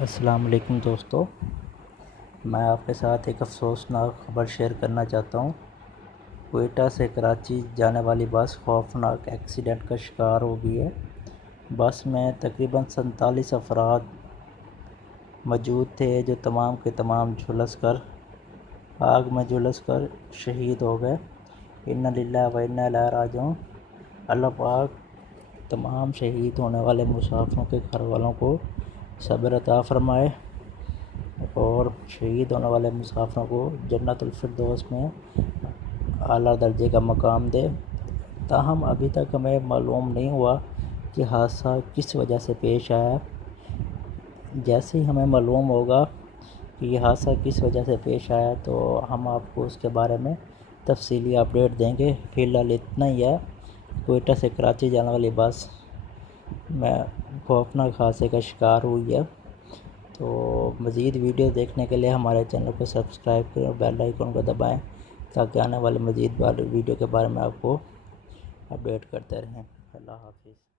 السلام علیکم دوستو، میں آپ کے ساتھ ایک افسوسناک خبر شیئر کرنا چاہتا ہوں۔ کوئٹہ سے کراچی جانے والی بس خوفناک ایکسیڈنٹ کا شکار ہو گئی ہے۔ بس میں تقریباً 47 افراد موجود تھے جو تمام کے تمام آگ میں جھلس کر شہید ہو گئے۔ انا للہ و انا الیہ راجعون۔ اللہ پاک تمام شہید ہونے والے مسافروں کے گھر والوں کو صبر عطا فرمائے اور شہید ہونے والے مسافروں کو جنت الفردوس میں اعلیٰ درجے کا مقام دے۔ تاہم ابھی تک ہمیں معلوم نہیں ہوا کہ حادثہ کس وجہ سے پیش آیا۔ جیسے ہی ہمیں معلوم ہوگا کہ یہ حادثہ کس وجہ سے پیش آیا تو ہم آپ کو اس کے بارے میں تفصیلی اپڈیٹ دیں گے۔ فی الحال اتنا ہی ہے، کوئٹہ سے کراچی جانے والی بس میں خوفناک حادثے کا شکار ہوئی ہے۔ تو مزید ویڈیو دیکھنے کے لیے ہمارے چینل کو سبسکرائب کریں اور بیل آئیکن کو دبائیں تاکہ آنے والے مزید ویڈیو کے بارے میں آپ کو اپڈیٹ کرتے رہیں۔ اللہ حافظ۔